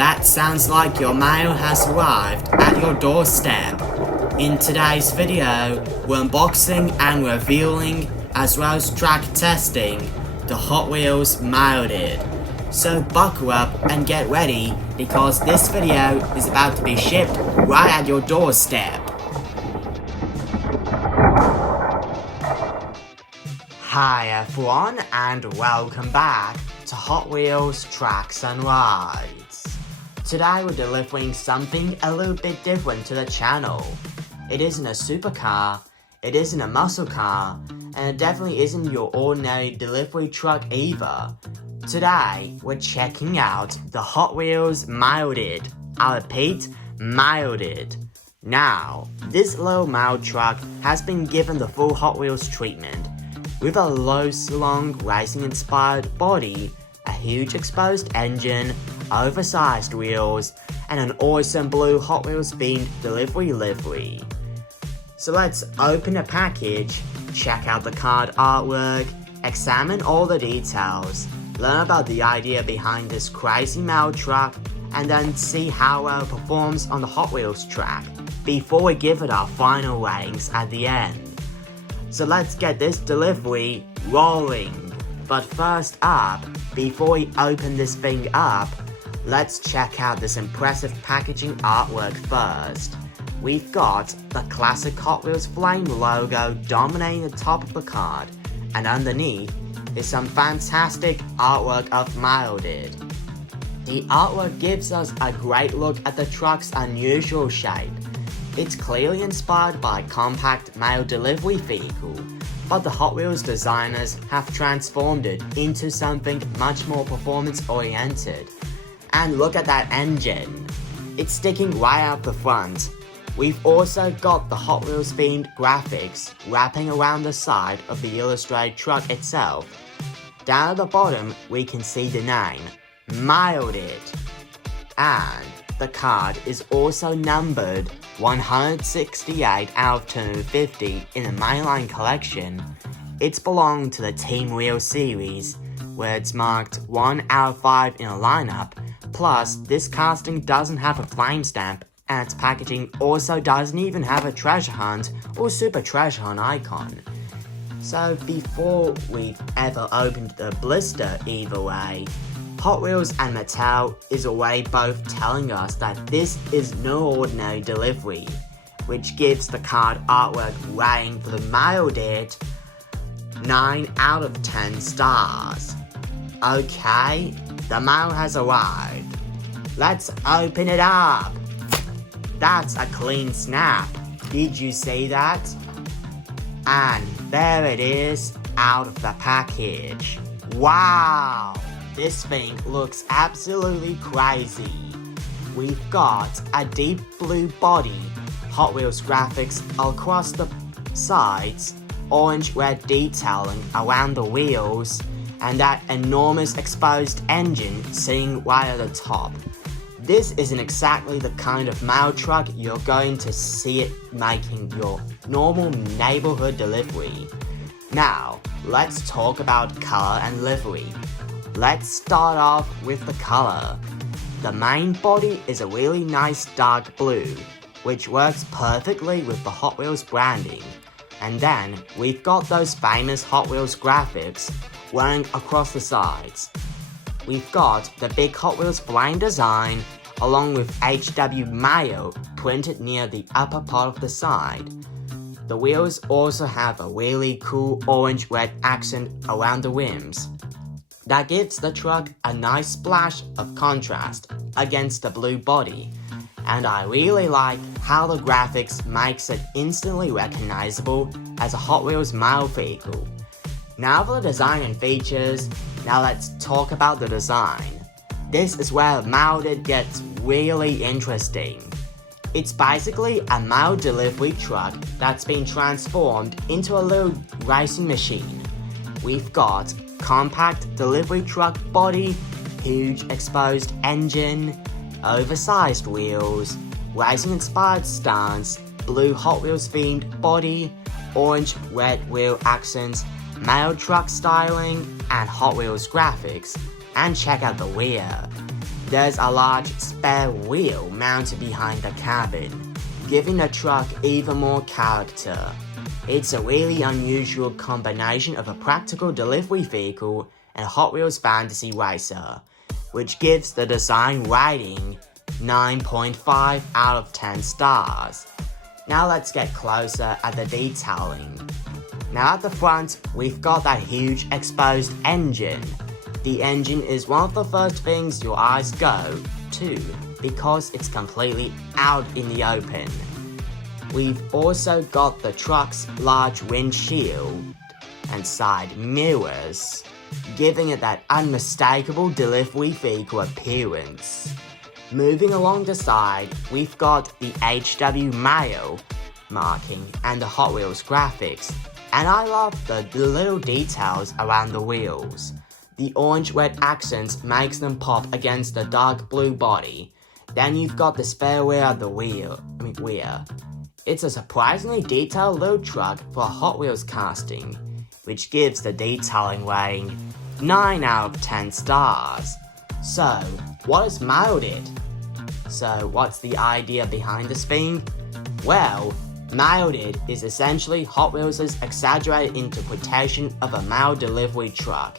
That sounds like your mail has arrived at your doorstep. In today's video, we're unboxing and revealing, as well as track testing, the Hot Wheels MAILED. So buckle up and get ready, because this video is about to be shipped right at your doorstep. Hi everyone, and welcome back to Hot Wheels Tracks and Rides. Today we're delivering something a little bit different to the channel. It isn't a supercar, it isn't a muscle car, and it definitely isn't your ordinary delivery truck either. Today we're checking out the Hot Wheels MAILED. I repeat, MAILED. Now, this little mail truck has been given the full Hot Wheels treatment, with a low slung racing inspired body, a huge exposed engine, oversized wheels, and an awesome blue Hot Wheels themed delivery livery. So let's open the package, check out the card artwork, examine all the details, learn about the idea behind this crazy mail truck, and then see how well it performs on the Hot Wheels track before we give it our final ratings at the end. So let's get this delivery rolling. But first up, before we open this thing up, let's check out this impressive packaging artwork first. We've got the classic Hot Wheels flame logo dominating the top of the card, and underneath is some fantastic artwork of MAILED. The artwork gives us a great look at the truck's unusual shape. It's clearly inspired by a compact mail delivery vehicle, but the Hot Wheels designers have transformed it into something much more performance-oriented. And look at that engine. It's sticking right out the front. We've also got the Hot Wheels themed graphics wrapping around the side of the illustrated truck itself. Down at the bottom, we can see the name, MAILED. And the card is also numbered 168 out of 250 in the mainline collection. It's belonged to the Team Wheel series, where it's marked 1 out of 5 in a lineup. Plus, this casting doesn't have a flame stamp, and its packaging also doesn't even have a treasure hunt or super treasure hunt icon. So before we've ever opened the blister either way, Hot Wheels and Mattel is already both telling us that this is no ordinary delivery, which gives the card artwork rating for the MAILED 9 out of 10 stars. Okay, the mail has arrived. Let's open it up. That's a clean snap. Did you see that? And there it is, out of the package. Wow! This thing looks absolutely crazy. We've got a deep blue body, Hot Wheels graphics across the sides, orange-red detailing around the wheels, and that enormous exposed engine sitting right at the top. This isn't exactly the kind of mail truck you're going to see it making your normal neighborhood delivery. Now, let's talk about color and livery. Let's start off with the color. The main body is a really nice dark blue, which works perfectly with the Hot Wheels branding. And then we've got those famous Hot Wheels graphics running across the sides. We've got the big Hot Wheels flame design, along with HW Mayo printed near the upper part of the side. The wheels also have a really cool orange-red accent around the rims. That gives the truck a nice splash of contrast against the blue body, and I really like how the graphics makes it instantly recognizable as a Hot Wheels mail vehicle. Now for the design and features, now let's talk about the design. This is where MAILED gets really interesting. It's basically a mail delivery truck that's been transformed into a little racing machine. We've got compact delivery truck body, huge exposed engine, oversized wheels, racing inspired stance, blue Hot Wheels themed body, orange red wheel accents, mail truck styling, and Hot Wheels graphics. And check out the rear. There's a large spare wheel mounted behind the cabin, giving the truck even more character. It's a really unusual combination of a practical delivery vehicle and a Hot Wheels fantasy racer, which gives the design rating 9.5 out of 10 stars. Now let's get closer at the detailing. Now at the front, we've got that huge exposed engine. The engine is one of the first things your eyes go to because it's completely out in the open. We've also got the truck's large windshield and side mirrors, giving it that unmistakable delivery vehicle appearance. Moving along the side, we've got the HW MAILED marking and the Hot Wheels graphics, and I love the little details around the wheels. The orange-red accents makes them pop against the dark blue body. Then you've got the spare wheel at the rear. It's a surprisingly detailed little truck for a Hot Wheels casting, which gives the detailing rating 9 out of 10 stars. So, what is MAILED? So, what's the idea behind this thing? Well, MAILED is essentially Hot Wheels' exaggerated interpretation of a mail delivery truck.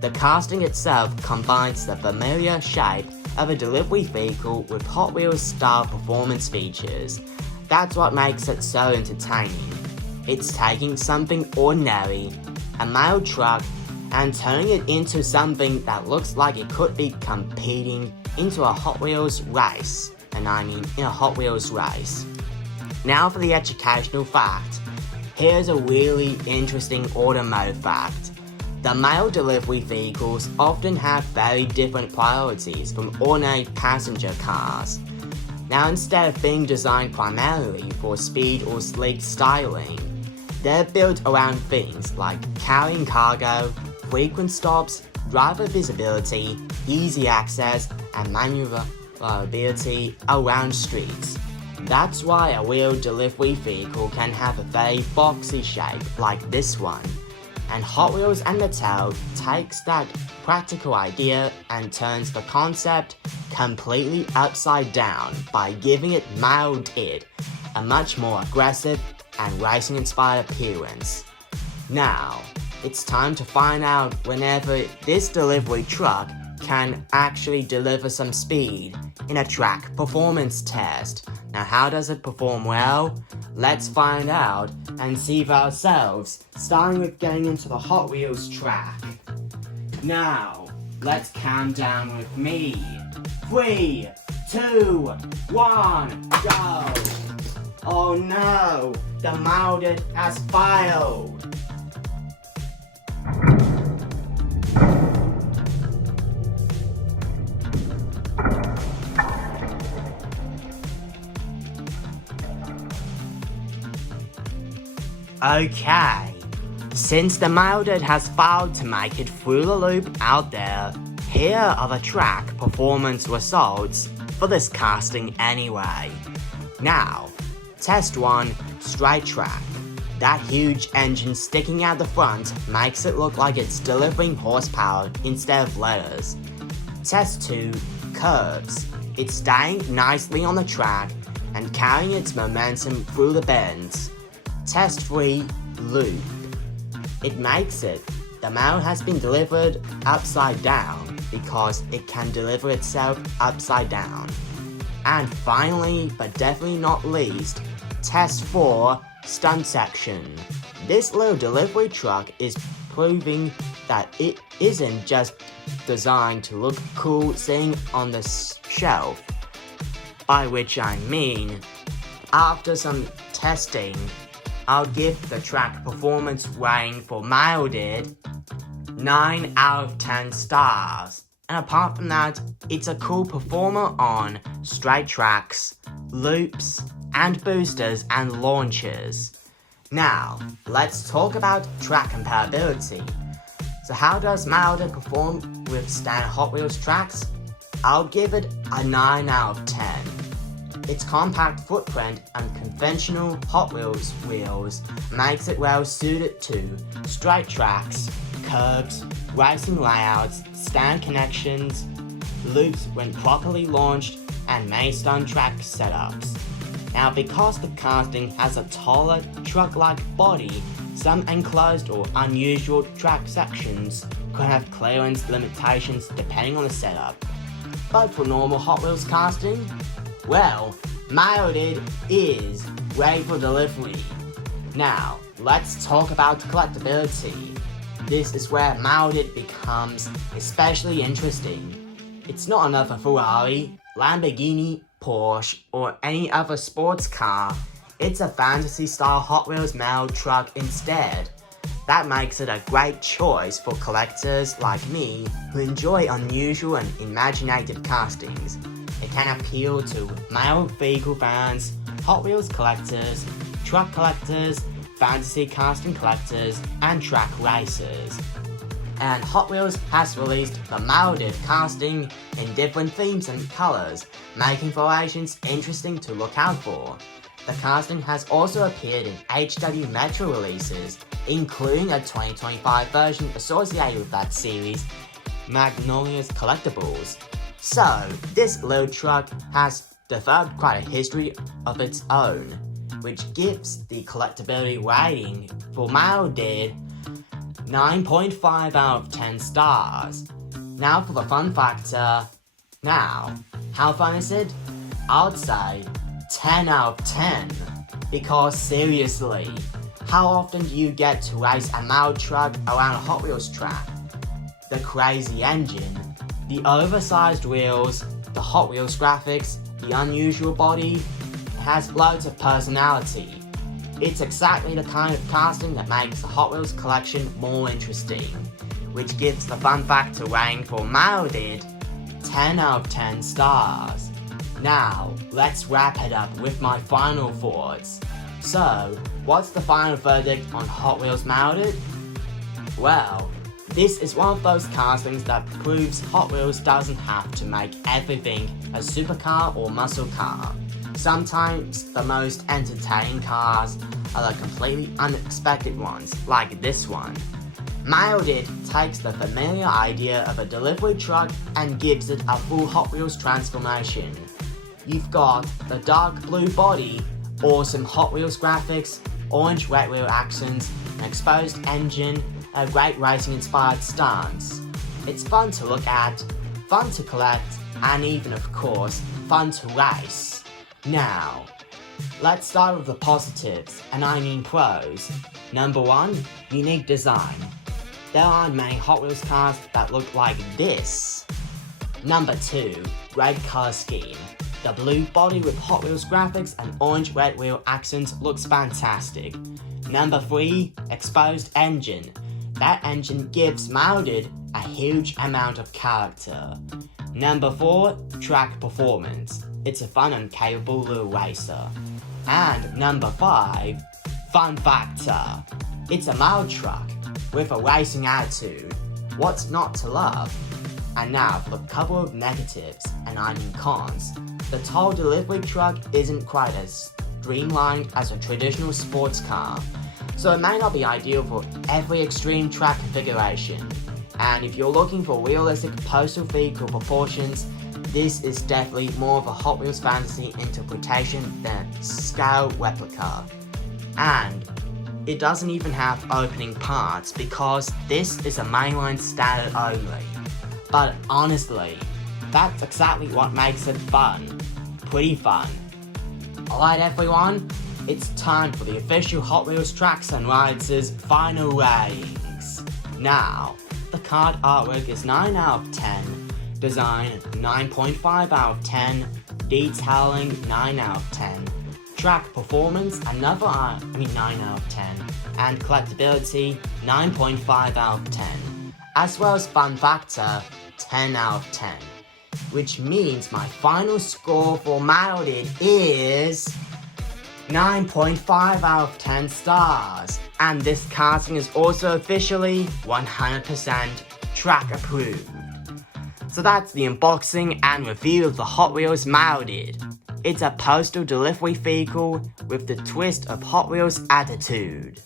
The casting itself combines the familiar shape of a delivery vehicle with Hot Wheels-style performance features. That's what makes it so entertaining. It's taking something ordinary, a mail truck, and turning it into something that looks like it could be competing into a Hot Wheels race. In a Hot Wheels race. Now for the educational fact. Here's a really interesting automotive fact. The mail delivery vehicles often have very different priorities from ordinary passenger cars. Now, instead of being designed primarily for speed or sleek styling, they're built around things like carrying cargo, frequent stops, driver visibility, easy access, and maneuverability around streets. That's why a wheeled delivery vehicle can have a very boxy shape like this one. And Hot Wheels and Mattel takes that practical idea and turns the concept completely upside down by giving it MAILED a much more aggressive and racing-inspired appearance. Now, it's time to find out whenever this delivery truck can actually deliver some speed in a track performance test. Now, how does it perform well? Let's find out and see for ourselves, starting with getting into the Hot Wheels track. Now, let's count down with me. 3, 2, 1, go! Oh no, the MAILED has failed! Okay, since the MAILED has failed to make it through the loop out there, here are the track performance results for this casting anyway. Now, test 1, straight track. That huge engine sticking out the front makes it look like it's delivering horsepower instead of letters. Test 2, curves. It's staying nicely on the track and carrying its momentum through the bends. Test 3, loop. It makes it. The mail has been delivered upside down because it can deliver itself upside down. And finally, but definitely not least, test 4, stunt section. This little delivery truck is proving that it isn't just designed to look cool sitting on the shelf. By which I mean, after some testing, I'll give the track performance rating for MAILED 9 out of 10 stars. And apart from that, it's a cool performer on straight tracks, loops, and boosters and launches. Now, let's talk about track compatibility. So how does MAILED perform with standard Hot Wheels tracks? I'll give it a 9 out of 10. Its compact footprint and conventional Hot Wheels wheels makes it well suited to straight tracks, curbs, racing layouts, stand connections, loops when properly launched, and main track setups. Now, because the casting has a taller, truck-like body, some enclosed or unusual track sections could have clearance limitations depending on the setup. But for normal Hot Wheels casting, well, MAILED is ready for delivery. Now, let's talk about collectability. This is where MAILED becomes especially interesting. It's not another Ferrari, Lamborghini, Porsche, or any other sports car. It's a fantasy-style Hot Wheels MAILED truck instead. That makes it a great choice for collectors like me who enjoy unusual and imaginative castings. It can appeal to MAILED vehicle fans, Hot Wheels collectors, truck collectors, fantasy casting collectors, and track racers. And Hot Wheels has released the MAILED casting in different themes and colors, making variations interesting to look out for. The casting has also appeared in HW Metro releases, including a 2025 version associated with that series, Magnolia's Collectibles. So, this little truck has developed quite a history of its own, which gives the collectability rating for MAILED 9.5 out of 10 stars. Now for the fun factor. Now, how fun is it? I would say 10 out of 10. Because seriously, how often do you get to race a MAILED truck around a Hot Wheels track? The crazy engine, the oversized wheels, the Hot Wheels graphics, the unusual body, it has loads of personality. It's exactly the kind of casting that makes the Hot Wheels collection more interesting, which gives the fun factor rating for MAILED 10 out of 10 stars. Now, let's wrap it up with my final thoughts. So, what's the final verdict on Hot Wheels MAILED? Well, this is one of those castings that proves Hot Wheels doesn't have to make everything a supercar or muscle car. Sometimes the most entertaining cars are the completely unexpected ones, like this one. MAILED takes the familiar idea of a delivery truck and gives it a full Hot Wheels transformation. You've got the dark blue body, awesome Hot Wheels graphics, orange red wheel accents, an exposed engine, a great racing-inspired stance. It's fun to look at, fun to collect, and even, of course, fun to race. Now, let's start with the positives, and I mean pros. Number 1, unique design. There aren't many Hot Wheels cars that look like this. Number 2, great color scheme. The blue body with Hot Wheels graphics and orange red wheel accents looks fantastic. Number 3, exposed engine. That engine gives MAILED a huge amount of character. Number 4, track performance. It's a fun and capable little racer. And number 5, fun factor. It's a MAILED truck with a racing attitude. What's not to love? And now for a couple of negatives, and I mean cons. The tall delivery truck isn't quite as streamlined as a traditional sports car, so it may not be ideal for every extreme track configuration. And if you're looking for realistic postal vehicle proportions, this is definitely more of a Hot Wheels fantasy interpretation than scale replica. And it doesn't even have opening parts because this is a mainline standard only. But honestly, that's exactly what makes it fun. Pretty fun. Alright everyone, it's time for the official Hot Wheels Tracks and Rides' final ratings. Now, the card artwork is 9 out of 10, design 9.5 out of 10, detailing 9 out of 10, track performance 9 out of 10, and collectability 9.5 out of 10, as well as fun factor 10 out of 10, which means my final score for MAILED is 9.5 out of 10 stars, and this casting is also officially 100% track approved. So that's the unboxing and review of the Hot Wheels MAILED. It's a postal delivery vehicle with the twist of Hot Wheels attitude.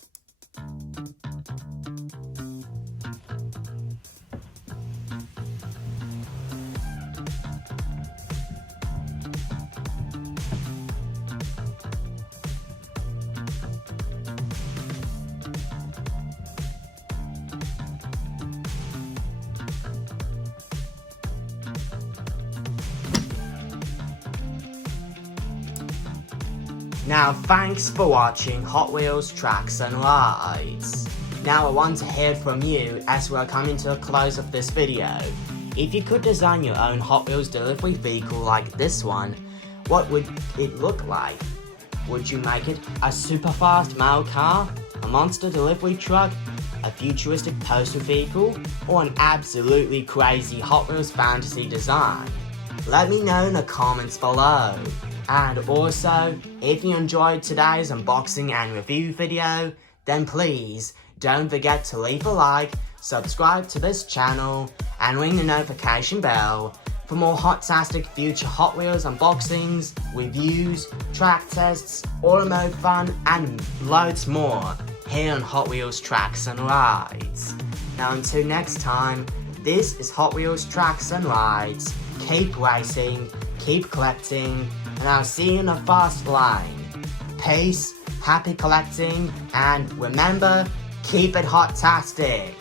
Now thanks for watching Hot Wheels Tracks and Rides. Now I want to hear from you as we are coming to a close of this video. If you could design your own Hot Wheels delivery vehicle like this one, what would it look like? Would you make it a super fast mail car, a monster delivery truck, a futuristic postal vehicle, or an absolutely crazy Hot Wheels fantasy design? Let me know in the comments below. And also, if you enjoyed today's unboxing and review video, then please don't forget to leave a like, subscribe to this channel, and ring the notification bell for more hot-tastic future Hot Wheels unboxings, reviews, track tests, automotive fun, and loads more here on Hot Wheels Tracks and Rides. Now until next time, this is Hot Wheels Tracks and Rides. Keep racing, keep collecting, and I'll see you in the fast lane. Peace, happy collecting, and remember, keep it hot-tastic.